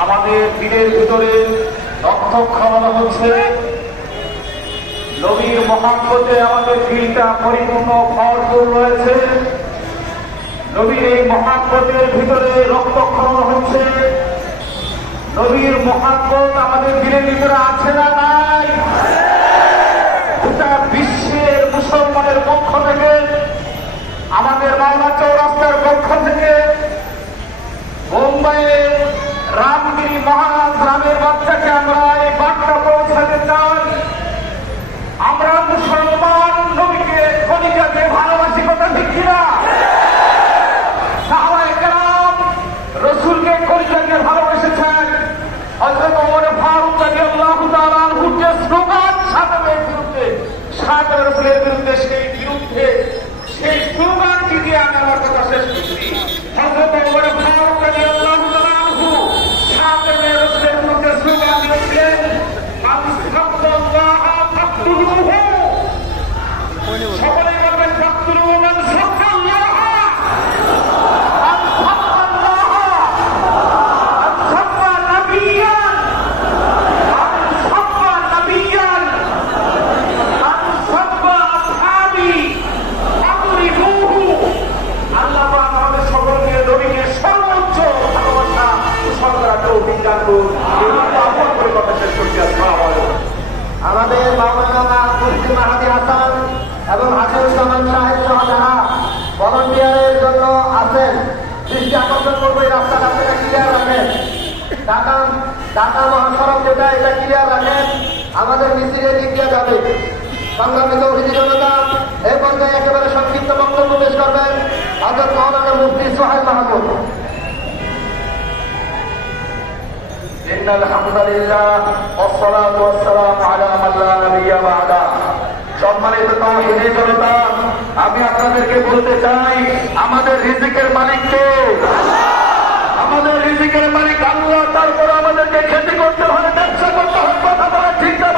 আমাদের দিনের ভিতরে রক্তক্ষরণ হচ্ছে। নবীর মহাব্বতে আমাদের দিলটা পরিপূর্ণ ভরপুর রয়েছে। নবীর এই মহাব্বতের ভিতরে রক্তক্ষরণ হচ্ছে। নবীর মহাব্বত আমাদের দিলের ভিতরে আছে না নাই? গোটা বিশ্বের মুসলমানের পক্ষ থেকে, আমাদের মাওনা চৌরাস্তার পক্ষ থেকে, মুম্বাইয়ের রামগিরি মহাগ্রামের বাচ্চাকে আমরা এই বার্তা পৌঁছাতে চাই। আমরা মুসলমান, নবীকে কলিজাকে ভালোবাসি, কথা ঠিক কিনা? সাহাবায়ে কেরাম রাসূলকে কলিজাকে ভালোবেসেছেন। হযরত ওমর ফারুক রাদিয়াল্লাহু তাআলা আনহু যে স্লোগান সাহাবাদের বিরুদ্ধে, সাহাবা রাসূলের বিরুদ্ধে, সেই স্লোগানটি দিয়ে আমি আমার কথা শেষ করছি। হযরত ওমর ফারুক রাদিয়াল্লাহু তাআলা আনহু সাহাবাদের রাসূলের বিরুদ্ধে স্লোগান দিয়েছিলেন, আল্লাহ তাকতুলুহু, সকলে বলবেন তাকতুলুহু মান সাল্লাল্লাহ, আমাদের মাওলানা মুফতি মাহাদি হাসান এবং হাসিনুজ্জামান সাহেব সহ যারা ভলান্টিয়ারের জন্য আছেন, দৃষ্টি আকর্ষণ করবো এই রাস্তাটা আপনারা ক্লিয়ার রাখেন। ঢাকা মহাসড়ক যেটা, এটা ক্লিয়ার রাখেন। আমাদের মিছিলের দিক দিয়ে যাবে। সংগ্রামী তৌহিদি জনতা এই পর্যায়ে একেবারে সংক্ষিপ্ত বক্তব্য পেশ করবেন হযরত মাওলানা মুফতি সোহেল মাহমুদ। ইন্নাল হামদুলিল্লাহ ওয়াসসালাতু ওয়াসসালামু আলা মান লা নাবিয়্যা বা'দা। সম্মানিত তাওহীদি জনতা, আমি আপনাদেরকে বলতে চাই, আমাদের রিজিকের মালিক কে? আমাদের রিজিকের মালিক আল্লাহ। তারপর আমাদেরকে খেতে করতে হয়, ব্যবসা করতে হয়, কথা বলা ঠিক না